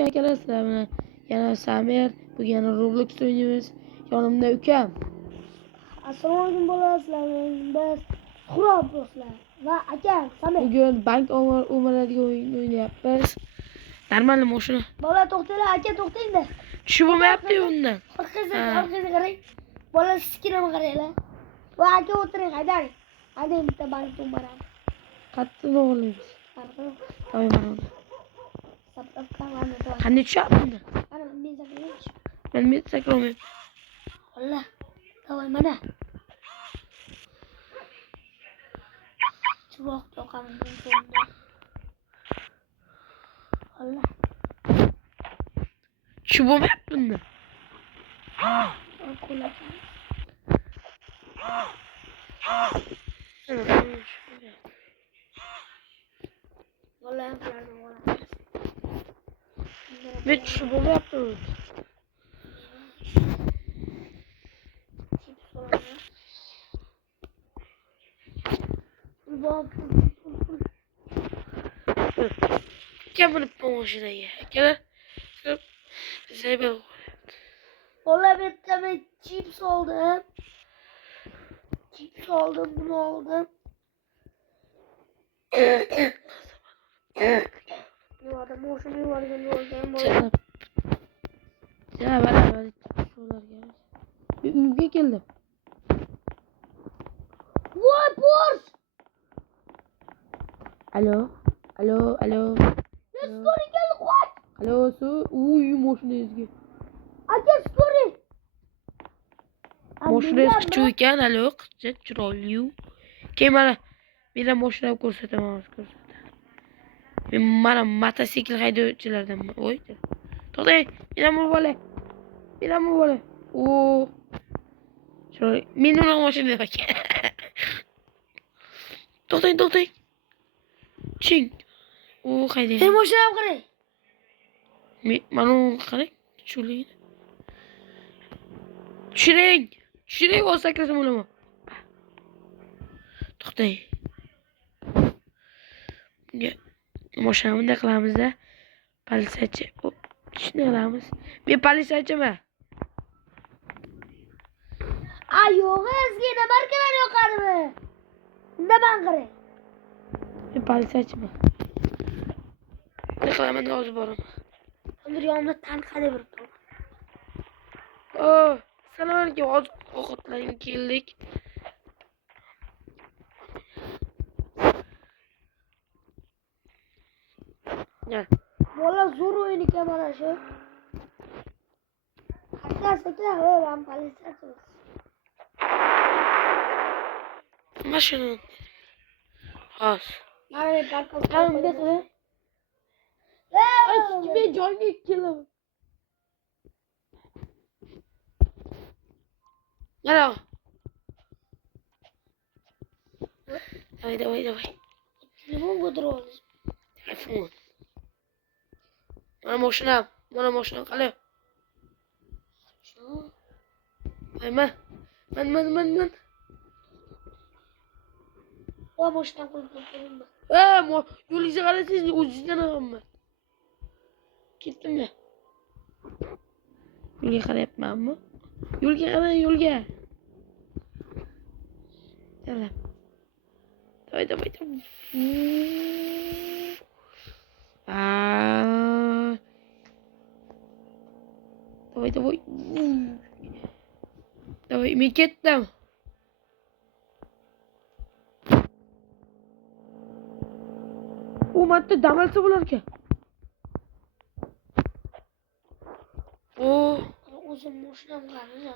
Arkadaşlar bana yana Samer bugün yana Roblox oynuyoruz. Yanımda ukam. Assalomu alaykum bolasizlar. Biz Robloxlar va akam Samer. Bugün bank o'maradigan o'yin o'ynayapmiz. Normal mashina. Bola to'xtanglar, aka to'xtanglar. Tushib bo'lmayapti undan. Orqasiga qarang. Bola skinaga qaranglar. Va aka o'tiring, haydang. Haydang bitta bank o'maramiz. Qattiq o'g'irlaymiz. Voy mana. Qanday tushyapti? Men sakramayman. Allah. Davay mana. Chiroq yoqamiz bunga. Allah. Tushib bo'lmayapti undan. Vallahi yapılarım valla. Ve tushib bo'lmayapti. Gel mashinaga. Kelar. Zaybel. Vallahi ben chips aldım. Chips aldım, bunu aldım. Ne var da moşunu var geliyor. Ya beraber şuralar gelmiş. Bir uyga keldim. Voy Porsche! Alo. Alo. Story geldi koç. Alo su. Uy mashina ezgi. Aka story. Mashina kichik ekan, alo qizcha chiroyli. Keyin meni mashina ko'rsataman. Men mana motosikl haydovchilardanman. Voy. To'xtang, meni ham bola. Oo. Chiroyli. Men uni mashina bak. To'xtang. Ching. Oo, haydang. Sen moşuna qarang. Mana qarang, chuling. Tushiring, o'z sakrasam bo'laman. To'xtang. Mashina bunday qilamiz-da. Politsiyachi. Shunday qilamiz. Men politsiyachiman. Ay yo'q, eskina markalar yoqadimi? Unda men qarang. Men politsiyachiman. Nima qilaman, hozir boraman. Hozir yonimda tank hadeb turibdi. Oh, salom alaykum. Hozir ovqatlanib keldik. Ya. Bola zo'r o'yin ekan mana shu. Hakkasiga ham politsiyachi. Mashina. Hos. Mana men parkovka. Ay, men joyga kelaman. Mana. Давай. Telefon ko'tarib olish. Telefon. Mana mashina qala. Man. O mashina qo'yib. Yo'lingizga qarasangiz o'zingizdan hamman. Ketdimmi? Yo'lga qarayapmanmi? Yo'lga qarang. Давай. Давай. Давай, men ketdim. U marta damalsa bo'lar-ku. O'zim mashinam qani.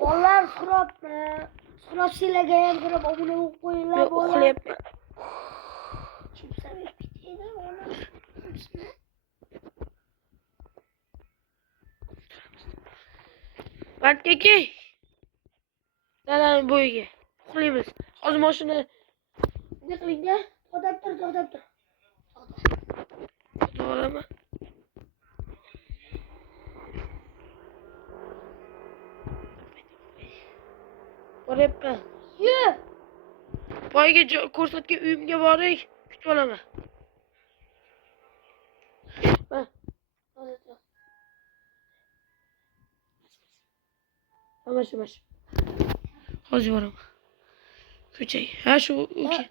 Bollar surat sizlarga ham kirib obuna bo'lib qo'yinglar bollar. Uxlayapman. Chipslar bitdi bollar. Bankaka. Dadam bo'yiga. Uxlaymiz. Hozir mashina nima qiling-a? To'xtab tur. To'g'rimi? Boryapman. Yürü. Boyga ko'rsatgan uyimga boring. Kutib olaman. Ha. Mash. Hozir boraman. Ko'chaga. Ha shu o'ki.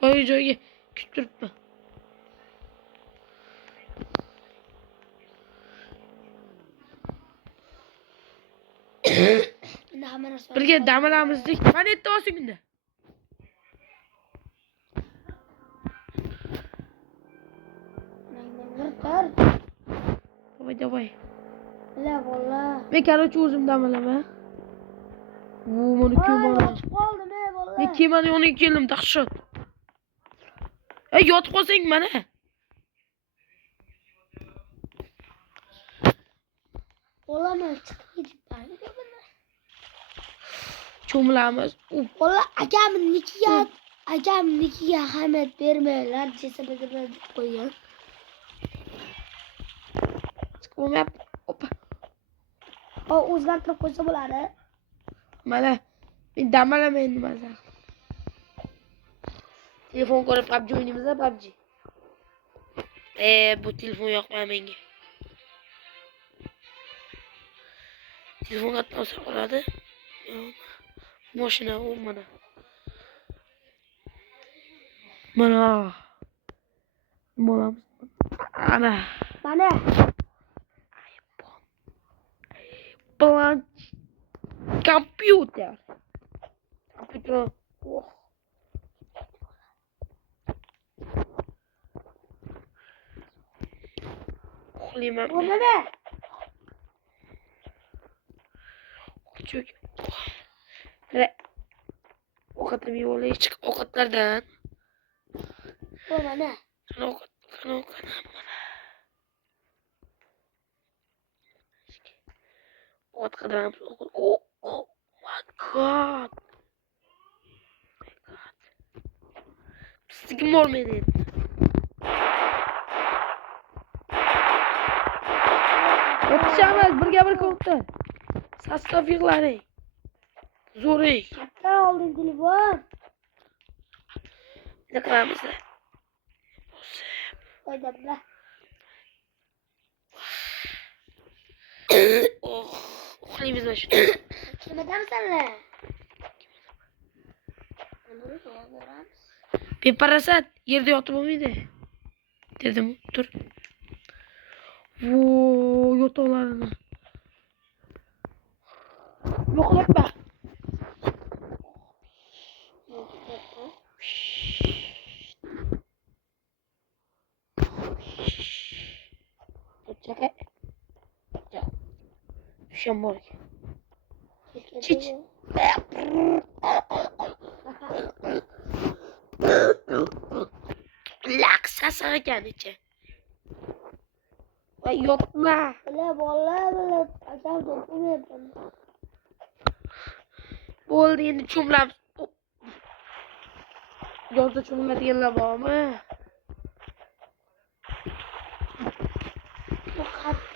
Boyga joyga kutib turibman. Endi hamma narsa. Birga dam olamizdik. Mana yerda olsang unda. Давай. La valla. Men короче o'zim dam olaman. Mana kemani. Ochib qoldim valla. Men kemani yoniga keldim, dahshat. Yotib qolsang mana. Olaman chiqib ketibman. Cho'milamiz. Valla akamnikiga ahamiyat bermaylar desa deb qo'ygan. Chiqmayapti. Opa. O o'zgartirib qo'ysa bo'ladi. Mana men dam olaman endi maza. Telefon ko'rib PUBG o'ynaymiz, PUBG. Bu telefon yoqmaydi menga. Telefon qattiq olsa qoladi. Mashina u mana. Mana. Bolamiz. Ana. Mana. Plan. Kompyuter. Oh. Uxlayman. Bo'ladi. Küçük. Ovqatni yevolay, chiq ovqatlardan. Mana. Qani ovqat, mana. Ovqat qidiramiz. Oh my god. Pisligim bormaydi. Yotishamiz birga bir ko'kda. Sastav yig'laring. Zo'ring. Qayerdan olding telefon? Ne qilamiz? Qo'ydimlar. Uxlaymiz mana shu. Kemadamisanlar? Beparasat yerda yotib bo'lmaydi. Dedim, tur. Voo, yotoqlarini. Yo'qlatma. Çekil. Düşen var ki. Çiç. Laksa sarıken içe. Vay yokma. Vallahi akam dokunuyor. Bo'ldi endi cho'milamiz. Yozda cho'miladiganlar bormi?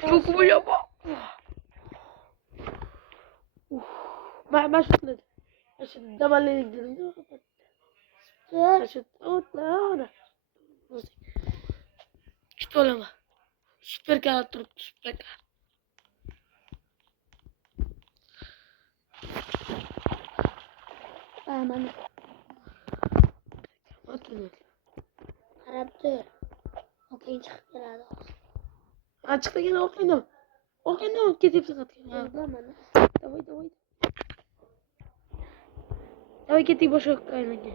Çok uyuyor bu. Ben şunu damallayın dedim. Şu otla. Şu olama. Süper kağıt durup süper kağıt. Aman. Atın. Qarabdi. Okey chiqib keladi. Açıkta gene okuyun. Okuyun ketib chiqadi. Mana. Давай. Давай ketib boshqa aylanga.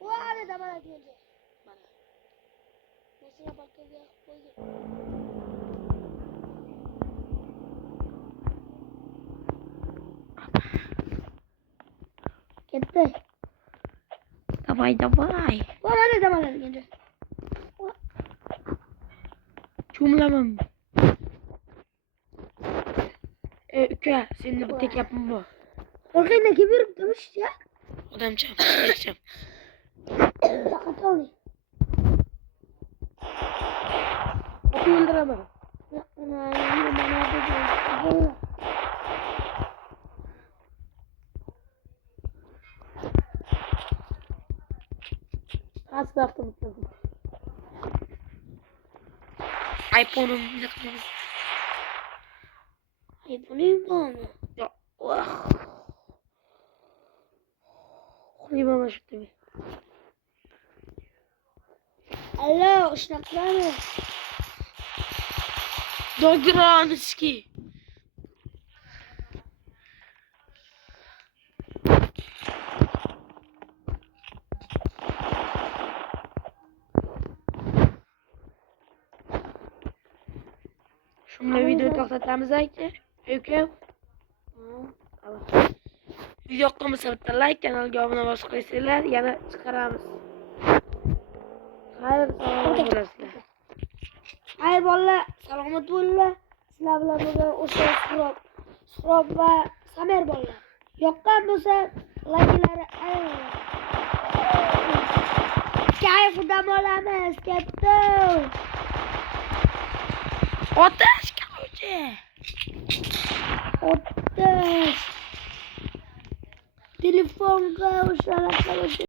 Voy, damalak keldi. Mana. Mashina parkiga qo'ygan. Ketdi. Давай. Mana damalak keldi. Ço'milaman. Uka, seninle bir tek yapım bu. Orqangdan kelib yuribdimi ya? Odamcham, qolding? Oti o'ldiraman. Asla avtomatladım. iPhone'um ne kadar? iPhone'im bormi? Ya. Uxlayman shu tabi. Allo, shunaqami? Dogranski. Shunday video to'xtatamiz aka. Ukam. Video yoqqanmasa bitta like, kanalga obuna bo'lib qo'ysanglar, yana chiqaramiz. Xayr, salomat bo'lasizlar. Ay bolalar, salomat bo'linglar. Sizlar bilan bo'lgan o'sha Suhrob va Samer bolalar. Yoqqan bo'lsa, laylari kayf dam olamiz, katta. Otash qiluvchi. Otash. Telefonga o'sha raqamga